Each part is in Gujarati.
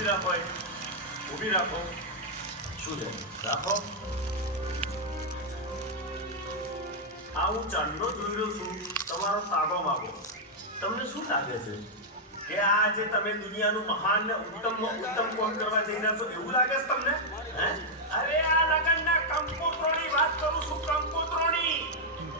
ઊભી રાખો ઊભી રાખો શું છે રાખો આ હું ચાંદલો જોઈ રહ્યો છું તમારો તાગો માગો તમને શું લાગે છે કે આ જે તમે દુનિયાનું મહાન ને ઉત્તમ કોમ કરવા જઈ રહ્યા છો એવું લાગે છે તમને હે અરે આ લગનના કંકોત્રોની વાત કરું છું કંકોત્રોની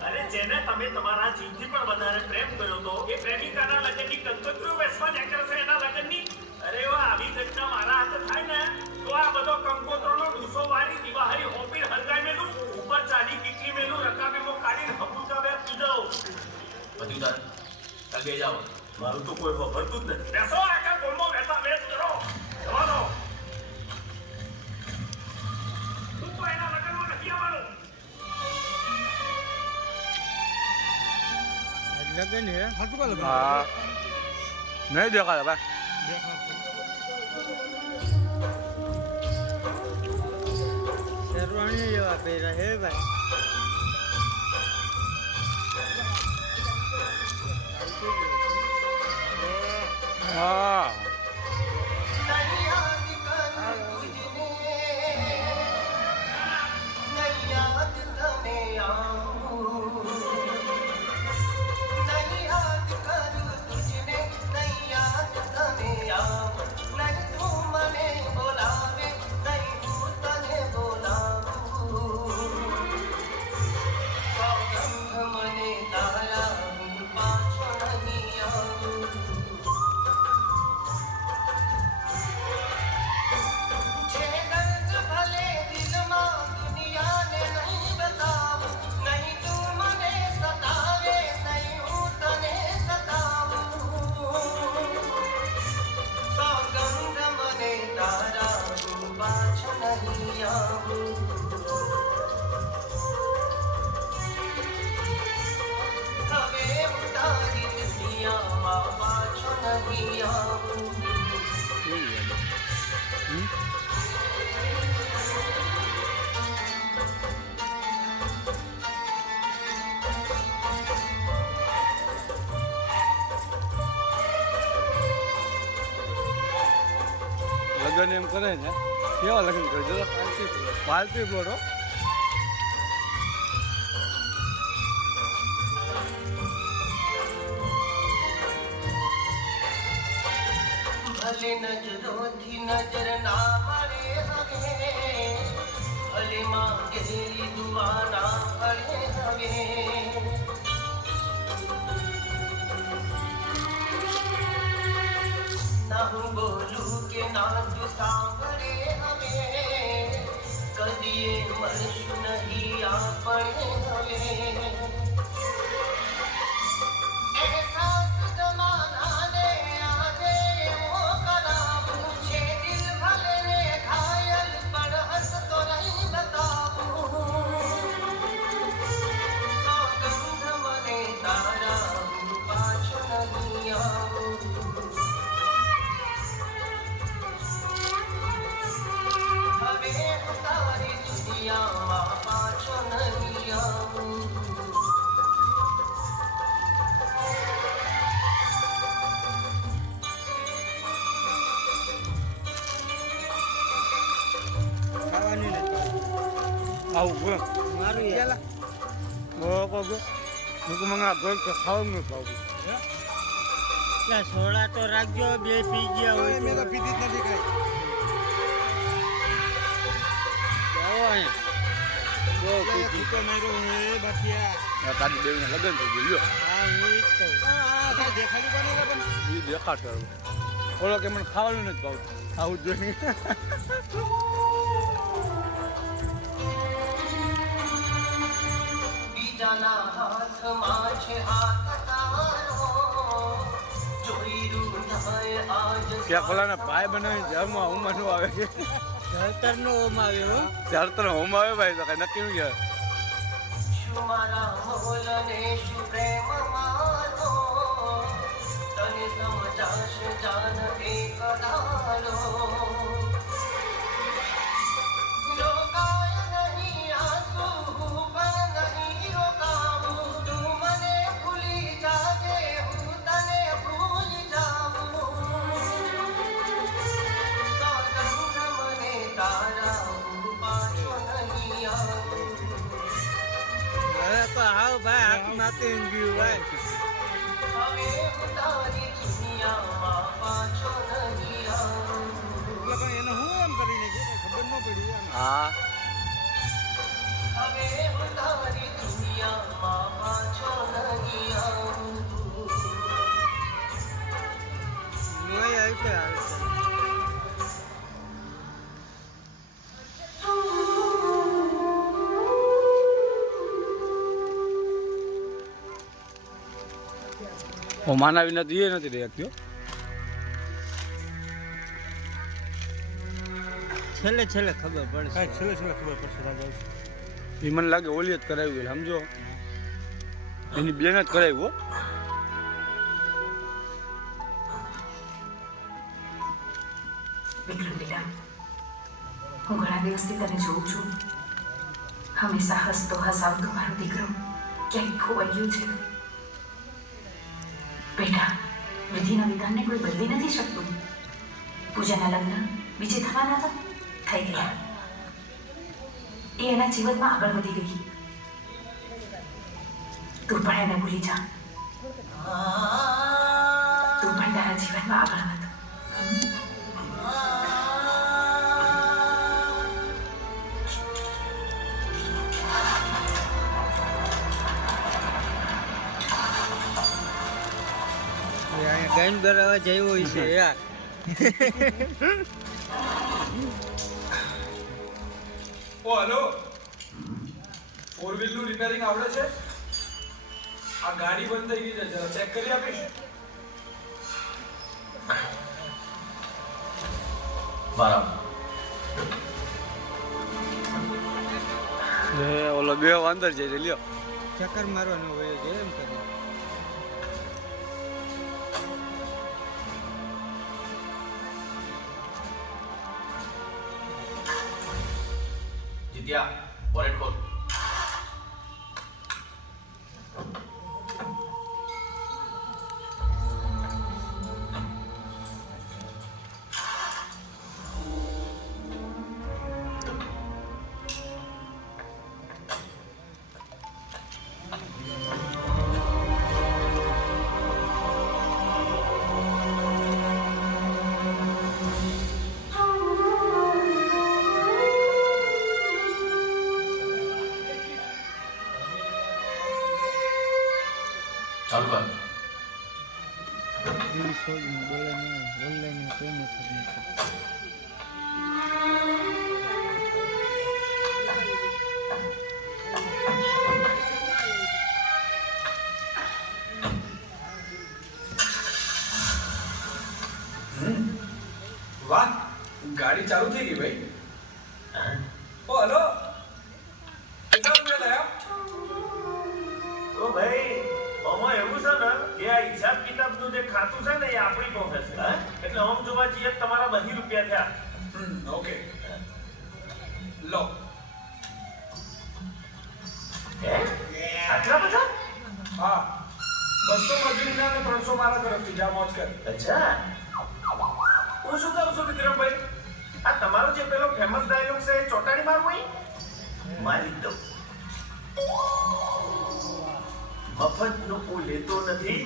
અરે જેને તમે તમારા જીવથી પણ વધારે પ્રેમ કર્યો તો એ પ્રેમિકાના લગનની કંકોત્રીઓ બેસવા જાય છે એના લગનની અરે વાહ આવી ઘટના મારા હાથે થાય ને તો આ બધો કંકોત્રોનો ડૂસો વાળી દિવાહરી હોપી હરગાઈ મેલું ઉપર ચાલી કીકલી મેલું રકાબીમો કાઢીને હબુકા બે પીજો બધું તાર તગે જાવ મારું તો કોઈ ખબરતું જ નથી બેસો આખા ગોળમાં બેસા બેસ કરો જવા દો તું તો એના લગનમાં નથી આવવાનું लगन है हाँ नहीं देखा था भाई शेरवानी जेवा પહેરા હે ભાઈ हाँ लगन एम करे ने केवा लगन करे जो पार्टी प्लॉट हो भले नजरों थी नजर ना मरे हवे भले माँ गहरी दुआ ना पड़े हवे ना हूँ बोलू के ना तू सांभरे हवे कदिए मरशु नहीं आ पड़े हवे एहसास जमाना ने आजे वो कराबू छे दिल भले ने घायल पर हंस तो नहीं बताबू सौगंध मने तारा पाछो नहीं आऊ हवे उतारी दुनिया पाछो नहीं आऊ ખાવાની નથી આવું ગો મારું યાર ગો ગો ગો મુક મંગા ગોલ કે ખાવાનું ખાવું ત્યાં સોડા તો રાખજો બે પી ગયા હોય મેં તો પીધી જ નથી કઈ આવો અહીંયા બહુ પીધી ભૂકો માર્યો હે બાથિયા તારી દેવીને લગન થઈ ગયું હા હું ઈ જ કહું દેખાડી કોને લગન એ દેખાતો ઓલો કે મને ખાવાનું નથી ભાવતું આવું જોઈએ બીજાના હાથમાં છે હાથ તારો જોઈ રૂધાય આજ ક્યાં ખોલાના ભાઈ બનાવી જમવા ઉમા નું આવે છે જળતર નો ઓમ આવ્યો હો. ત્યારે તને હોમ આવે ભાઈ તો કઈ નક્કી નહીં કહેવાય શું મારા મોલને શું પ્રેમ મારો તને સમજાશે જાન એક ડાલો રોકાય નહીં આંસુ પણ નહીં રોકાવું તું મને ભૂલી જાજે હું તને ભૂલી જાઉં માતી ગયું ભાઈ. હવે હું તારી દુનિયામાં પાછો નહીં આવું. એટલે પણ એને હું એમ કરીને કે ખબર ન પડી એમ. હા હવે હું તારી દુનિયામાં પાછો નહીં આવું. નહીં આવશે આવશે. ઓ માના વિના તો એ નથી દેખ્યો. છેલ્લે છેલ્લે ખબર પડશે. કાંઈ છેલ્લે છેલ્લે ખબર પડશે રાજા. એ મને લાગે ઓલી જ કરાવ્યું એટલે સમજો એની બેન જ કરાવ્યું હો. વિક્રમ બેટા, હું ઘણા દિવસથી તને જોઉં છું. હંમેશા હસતો હસાવતો મારો દીકરો ક્યાંક ખોવાઈ ગયો છે. બેટા, વિધિના વિધાનને કોઈ બદલી નથી શકતું. પૂજાના લગ્ન બીજે થવાના હતા, થઈ ગયા. એ એના જીવનમાં આગળ વધી ગઈ. તું પણ એને ભૂલી જા. તું પણ તારા જીવનમાં આગળ વધ. અહીંયા ગામ દરાવા જઈ છે યાર. ઓ હેલો, 4 વ્હીલ નું રિપેરિંગ આવડે છે? આ ગાડી બંધ થઈ ગઈ છે, જરા ચેક કરી આપીશ? ઓલો બે અંદર જાય છે લ્યો. ચક્કર મારવાનો હોય છે એમ કરે. જીત્યા વોલેટ ખોલ. ચાલુ કર. દિલ છોડીને બોલે નહીં, ઓનલાઈન કોઈ મતલબ નથી. વાહ, ગાડી ચાલુ થઈ ગઈ ભાઈ. ઓ હેલો, કેટલા રૂપિયા થયા? ઓ ભાઈ, આમાં એવું છે ને કે આ હિસાબ કિતાબનું જે ખાતું છે ને એ આપણી પાસે છે. એટલે આમ જોવા જઈએ તો તમારા 20 રૂપિયા થયા. ઓકે, લો. આટલા બધા? હા, 200 મજૂરીના અને 300 મારા તરફથી. જા મોજ કર. અચ્છા, હું શું કહું છું વિક્રમભાઈ, આ તમારો જે પેલો ફેમસ ડાયલોગ છે એ ચોટાડી મારવું હોય મારી દઉં. મફતનું હું લેતો નથી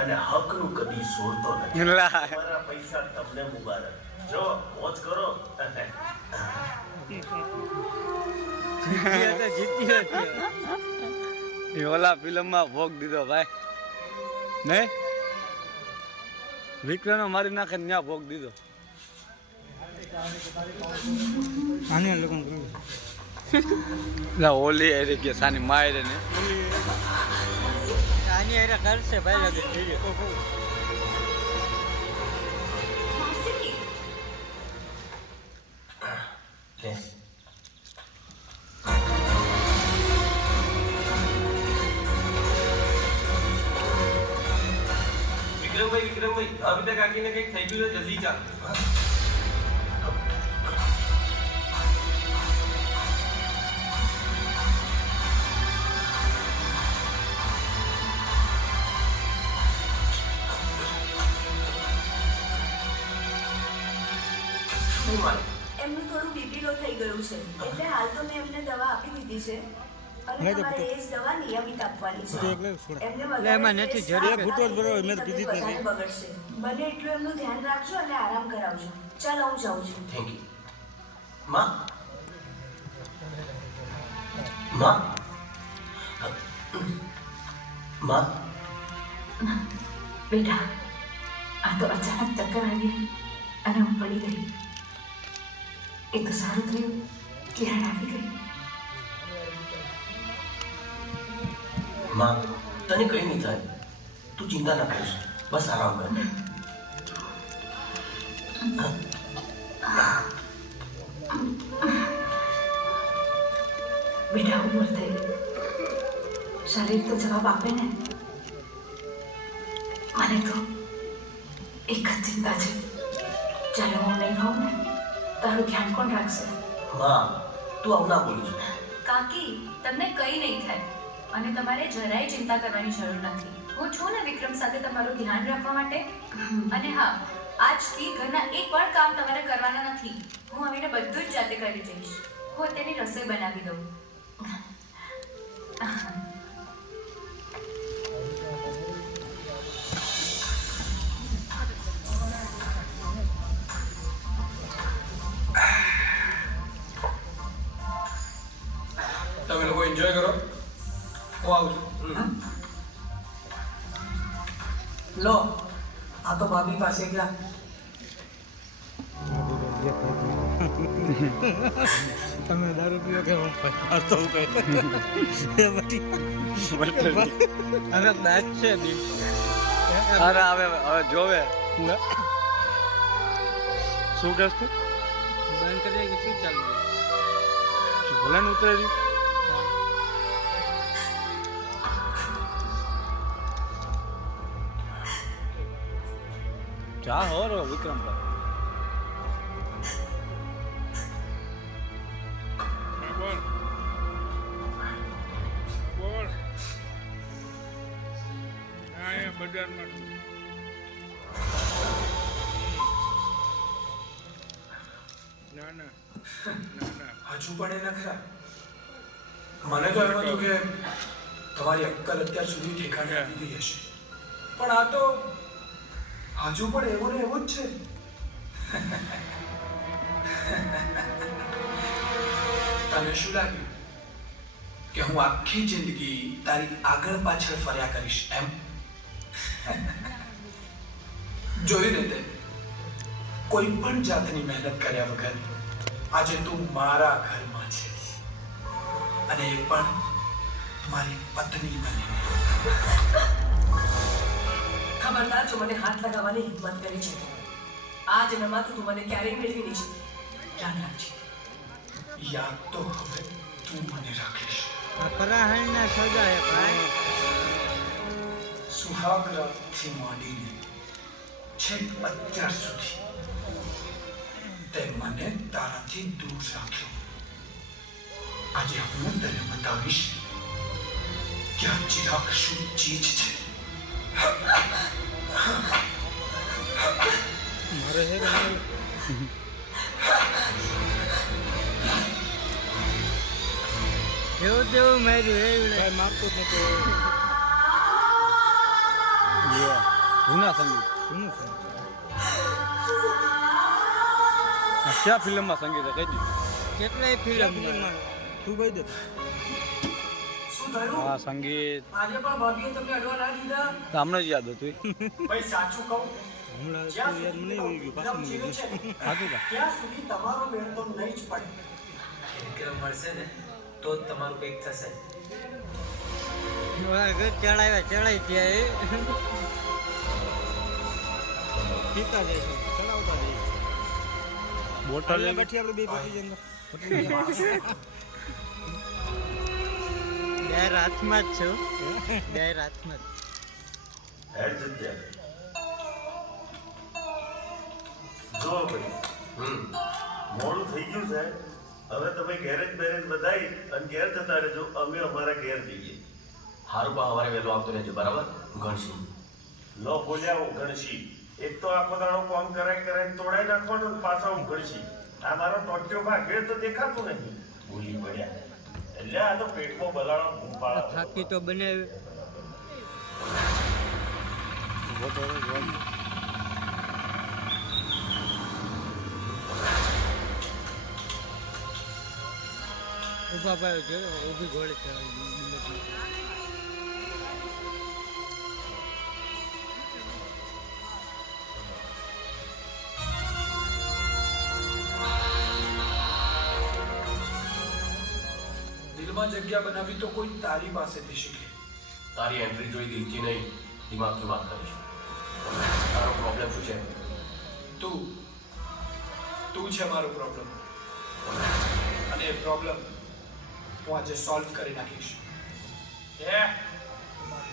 અને હકનું કદી છોડતો નથી. લા. તમારા પૈસા તમને મુબારક. જો મોજ કરો. જીત્યો તો જીત્યો જ. એ ઓલા ફિલ્મમાં ભોગ દીધો ભાઈ નહીં. વિક્રમ મારી નાખે ને ત્યાં ભોગ દીધો. આને લગ્ન કરવું. ઓલી એ કે સાની માયરે ને આની હારે કરશે ભાઈ લગન થઈ ગયો. લે. વિક્રમભાઈ, અભી તક કાકીને કંઈક થઈ ગયું છે, જલ્દી ચાલ. એમનું થોડું બીપી લો થઈ ગયું છે, એટલે હાલ તો મેં એમને દવા આપી દીધી છે. અને નહીં તો તમારે એ જ દવા નિયમિત આપવાની તો છે. એટલે છોડા. એમને એટલે એમાં વધારે નથી સ્ટ્રેસ જરૂર. ના ઘૂંટવો જ બરાબર, મેં એની કીધી તબિયત જ નથી. વધારે બગડશે. બને એટલું એમનું ધ્યાન રાખજો અને આરામ કરાવજો. ચાલો હું જાઉં છું. થેન્ક યુ માં માં માં બેટા આ તો અચાનક ચક્કર આવી અને હું પડી ગઈ. એ તો સારું થયું કિરણ આવી ગઈ. માં તને કઈ નહીં થાય તું ચિંતા ના કરીશ બસ આરામ કર બેટા ઉંમર થઈ ગઈ. શરીર તો જવાબ આપે ને. મને તો એક જ ચિંતા છે. જ્યારે હું નહીં હોઉં ને તારું ધ્યાન કોણ રાખશે? માં તું આવું ના બોલીશ કાકી તમને કંઈ નહીં થાય અને તમારે જરાય ચિંતા કરવાની જરૂર નથી. હું છું ને વિક્રમ સાથે તમારું ધ્યાન રાખવા માટે. અને હા, આજથી ઘરના એક પણ કામ તમારે કરવાના નથી. હું આવીને બધું જ જાતે કરી દઈશ. હું તેની રસોઈ બનાવી દઉં. તમે લોકો એન્જોય કરો હું આવું છું લો આ તો ભાભી પાસે ગયા. તમે દારૂ પીવો કે હું તો કહે હવે બાદ છે બી. અરે હવે જોવે શું કહેશ તું બંધ કરી દે કે શું ચાલુ છે? ભલે ને ઉતરે જી ચા હો રો વિક્રમ ભાઈ બોલ બોલ હા એ બજારમાં ના ના હજુ પણ એના ખરા મને તો એમ હતું કે તમારી અક્કલ અત્યાર સુધી ઠેકાણે આવી ગઈ હશે પણ આ તો હજુ પણ એવો ને એવો જ છે તને શું લાગ્યું કે હું આખી જિંદગી તારી આગળ પાછળ ફર્યા કરીશ એમ જોયું ને તે કોઈ પણ જાતની મહેનત કર્યા વગર આજે તું મારા ઘરમાં છે અને એ પણ મારી પત્ની બનીને ખબરદાર જો મને હાથ લગાવવાની હિંમત કરી છે આ જન્મમાં તો તું મને ક્યારેય મેળવી નહીં શકે. ધ્યાન રાખજે. યાદ તો હવે તું મને રાખીશ આ પરાહણના સજા હે ભાઈ. સુહાગ રાતથી માંડીને છેક અત્યાર સુધી તે મને તારાથી દૂર રાખ્યો આજે હું તને બતાવીશ કે આ ચિરાગ શું ચીજ છે મારે છે કે જેવું તેવું માર્યું એવું કાંઈ માપતો જ નતો જૂના સંગીત શું છે આ ક્યાં ફિલ્મમાં સંગીત કહી દીધું કેટલાય ફિલ્મ ફિલ્મમાં તું કહી દે શું થયું? આ સંગીત આજે પણ ભાભીએ તમને અડવા ના દીધા. તો હમણાં જ યાદ હતું ભાઈ સાચું કહું હમણાં જ્યાં યાદ સુધી નહીં હોય ગયું પાછું વિક્રમ જીવે છે ને, સાચું કા ત્યાં સુધી તમારો મેળ તો નહીં જ પડે વિક્રમ મળશે ને તો જ તમારું કંઈક થશે. ચડાઈ ગયા એ પીતા જાય છે ચડાવતા જાય છે બોટલ એટલે બેઠી આપણે બે પતી જાય બે હાથમાં જ છું બે હાથમાં જ. હેડ જગ્યા જો ભાઈ મોડું થઈ ગયું છે હવે તમે ગેરેજ બેરેજ બધાઈ અને ઘેર જતા રહેજો અમે અમારા ઘેર જઈએ હારું પણ સવારે વહેલો આવતો રહેજો બરાબર ગણશી. ન બોલ્યા હું ગણશી એક તો આખો દાડો કોમ કરાય તોડાઈ નાખવાનું ને પાછા હું ગણશી આ મારો ટોટ્યો ભાગ ઘેર તો દેખાતું નહીં ભૂલી પડ્યા એટલે આ તો પેટમાં બલાડો ભૂખ પાડે. થાકી તો બનાવી. ઊભો તો રહે, જોવા દે. ઊભા પાડ્યો છે ઊભી ઘોડે ચડાવી દીધી. દિલમાં જગ્યા બનાવી તો કોઈ તારી પાસેથી શીખે. તારી એન્ટ્રી જોઈ દિલથી નહીં દિમાગથી વાત કરીશ. તારો પ્રોબ્લેમ શું છે? તું છે મારો પ્રોબ્લેમ, અને એ પ્રોબ્લેમ હું આજે સોલ્વ કરી નાખીશ.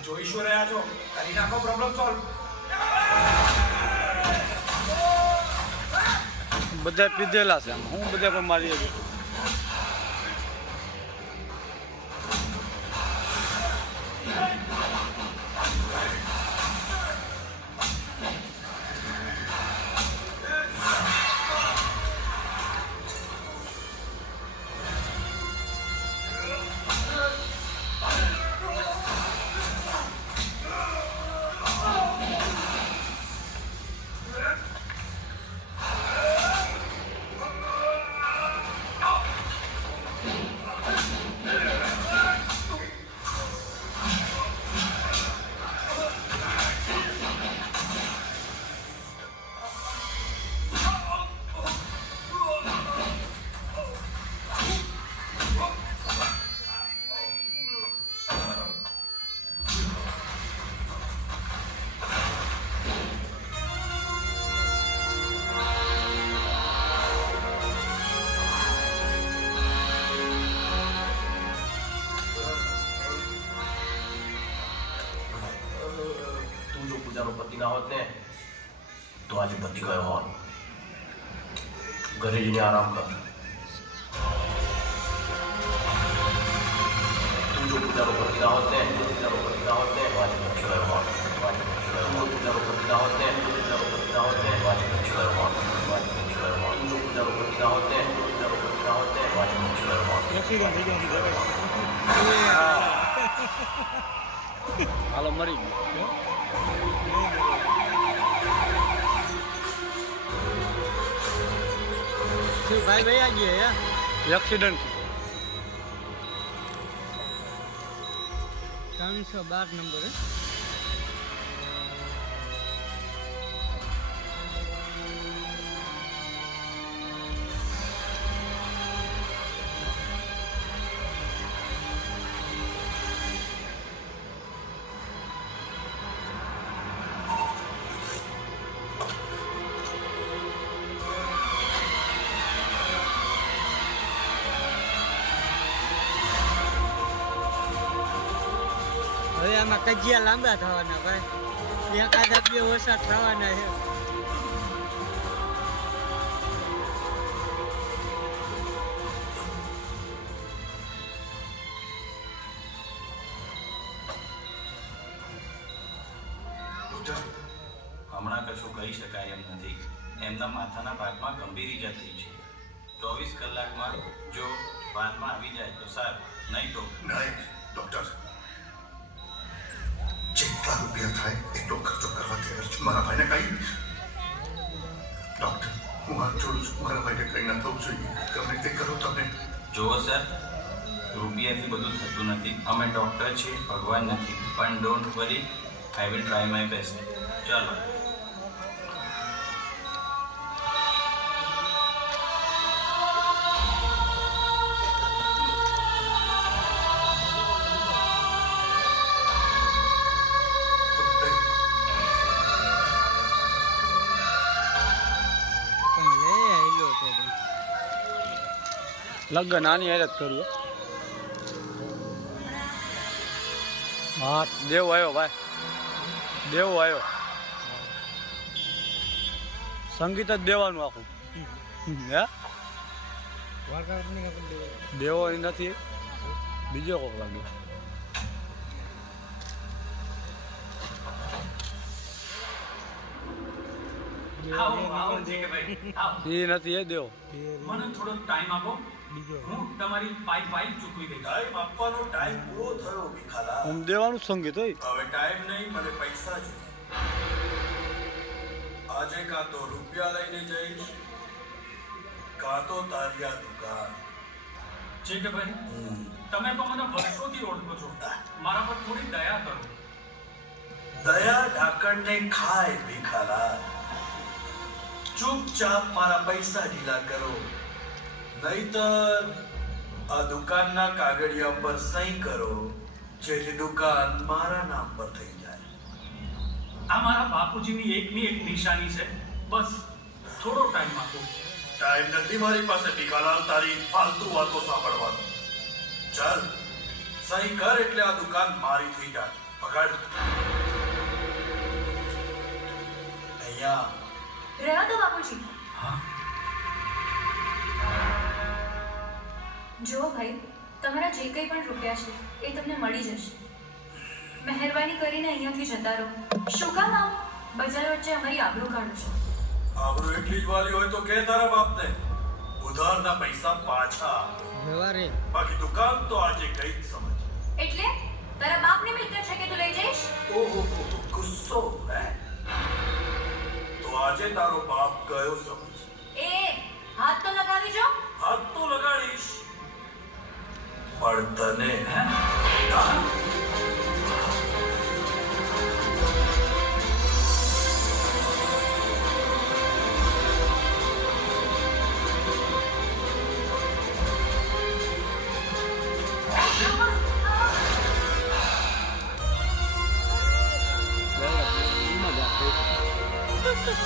જોઈ શું રહ્યા છો? કરી નાખો પ્રોબ્લેમ સોલ્વ. બધા પીધેલા છે આમ. હું બધા પણ મારી છું. પૂજાનો પતિ ના હોત ને તો આજે પતિ ગયો હોત. ઘરે જઈને આરામ કર. તું જો પૂજાનો પતિ ના હોત ને તો આજે પતિ ગયો હોત. પૂજાનો પતિ ના હોત ને તો આજે પતિ ગયો હોત. તું જો પૂજાનો પતિ ના હોત ને તો આજે પતિ ગયો હોત. હાલો મરી ગયો. ભાઈ ભાઈ આ ગયા એક્સિડન્ટ 312 નંબર. હવે આમાં કજિયા લાંબા થવાના ભાઈ. એકાદા બે ઓછા થવાના છે. હમણાં કશું કહી શકાય એમ નથી. એમના માથાના ભાગમાં ગંભીર ઈજા થઈ છે. 24 કલાકમાં જો વાનમાં આવી જાય તો સારું, નહીં તો નહીં. ડોક્ટર, જેટલા રૂપિયા થાય એટલો ખર્ચો કરવા તૈયાર છું. મારા ભાઈને કઈ ડોક્ટર, હું હાથ જોડું છું. મારા ભાઈને કઈ ના થવું જોઈએ. ગમે તે કરો તમે. જુઓ સર, રૂપિયાથી બધું થતું નથી. અમે ડૉક્ટર છીએ, ભગવાન નથી. પણ don't worry, I will try my best. ચાલો. લગ્ન આની હેરત કર્યું. હા દેવ આવ્યો ભાઈ, દેવ આવ્યો. સંગીત જ દેવાનું આખું. હે દેવો નથી, બીજો કોક લાગ્યો. આવો, આવો જીગરભાઈ, આવો. એ નથી એ દેવ. મને થોડો ટાઈમ આપો. બીજો હું તમારી ફાઇલ ચૂકવી દઈશ. ટાઈમ આપવાનો ટાઈમ પૂરો થયો ભીખાલા. આમ દેવાનું સંગીત હોય. હવે ટાઈમ નહીં, મને પૈસા જોઈએ. આજે કાં તો રૂપિયા લઈને જઈશ, કાં તો તારી આ દુકાન. છે કે ભાઈ તમે તો મને વર્ષોથી ઓળખો છો, મારા પર થોડી દયા કરો. દયા ઢાંકણને ખાય ભીખાલા. ચૂપચાપ મારા પૈસા ઢીલા કરો, નહીતર આ દુકાનના કાગળિયા પર સહી કરો, જેથી દુકાન મારા નામ પર થઈ જાય. આ મારા બાપુજીની એકની એક નિશાની છે, બસ થોડો ટાઈમ આપો. ટાઈમ નથી મારી પાસે ભીખાલાલ તારી ફાલતુ વાતો સાંભળવાનો. ચાલ સહી કર એટલે આ દુકાન મારી થઈ જાય. પકડ અહીંયા. રહેવા દો બાપુજી. જુઓ ભાઈ, તમારા જે કંઈ પણ રૂપિયા છે એ તમને મળી જશે. મહેરબાની કરીને અહીંયાથી જતા રહો. શું કામ આમ બજાર વચ્ચે અમારી આબરૂ કાઢો છો? આબરૂ એટલી જ વાલી હોય તો કે તારા બાપને ઉધારના પૈસા પાછા આપ. વ્યવહારે બાકી દુકાન તો આજે ગઈ જ સમજ. એટલે તારા બાપની મિલકત છે કે તું લઈ જઈશ? ઓહો ગુસ્સો હે? તો આજે તારો બાપ ગયો સમજ. એ હાથ તો લગાવી જો. હાથ તો લગાડીશ, પણ તને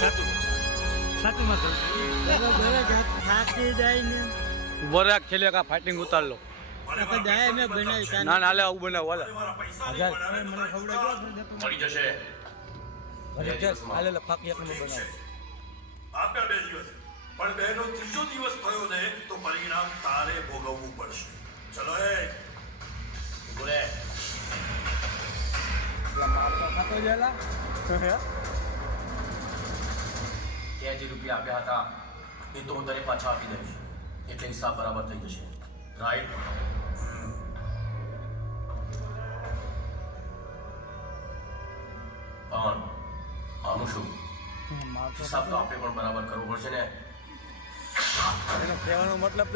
સાચું થાકી જાય ને ઉભો રાખ છેલ્લે કા ફાઇટિંગ ઉતાર લો. જાય મેં બનાવી ના ના, હાલે આવું બનાવો. હાલે મળી જશે. હાલે ફાકી એક નંબર બનાવો. આપ્યા 2 દિવસ, પણ બેનો ત્રીજો દિવસ થયો ને તો પરિણામ તારે ભોગવવું પડશે. ચલો એ બોલે. ખાતો જેલા તે જે રૂપિયા આપ્યા હતા એ તો હું તને પાછા આપી દઈશ, એટલે હિસાબ બરાબર થઈ જશે. રાઈટ? પણ આનું શું? હિસાબ તો આપણે પણ બરાબર કરવો પડશે ને. એનો કહેવાનો મતલબ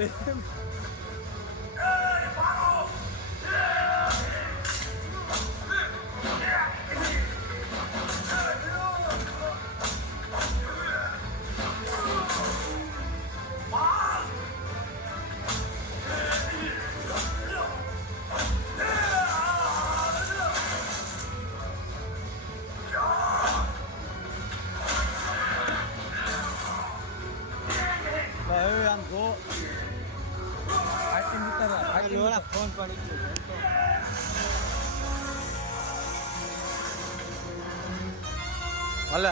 તો આમ જો ફોન પડી ગયો. હાલે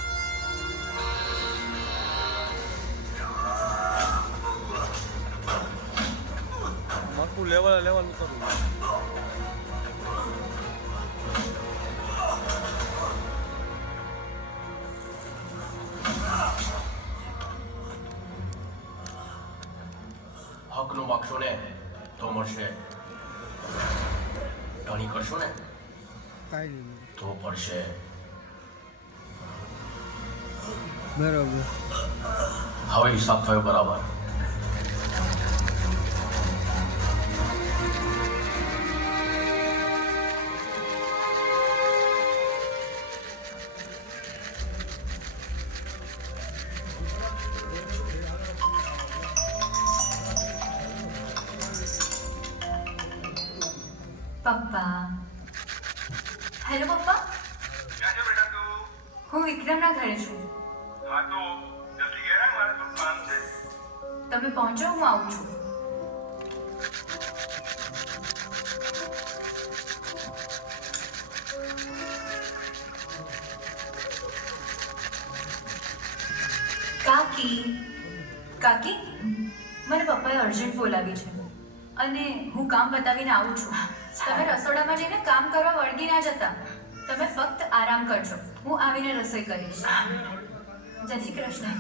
મરકું લેવલ ઉતરવું. હકનું માગશો ને તો મળશે, ટાણી કરશો ને કાંઈ નહીં. તો પડશે. બરોબર. હવે હિસાબ થયો બરાબર. પપ્પા. હેલો પપ્પા. ક્યાં છે બેટા તું? હું વિક્રમના ઘરે છું. હા તો જલ્દી ઘેર આવ, મારે થોડું કામ છે. તમે પહોંચો, હું આવું છું. કાકી કાકી, મને પપ્પાએ અર્જન્ટ બોલાવી છે અને હું કામ પતાવીને આવું છું. તમે રસોડામાં જઈને કામ કરવા વળગી ના જતા. તમે ફક્ત આરામ કરજો, હું આવીને રસોઈ કરીશ. જય શ્રી કૃષ્ણ.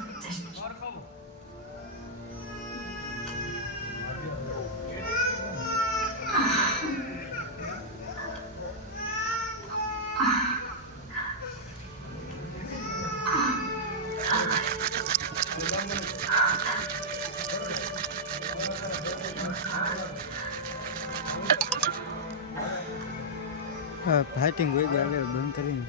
ફાઇટિંગ હોય ગયા બંધ કરીને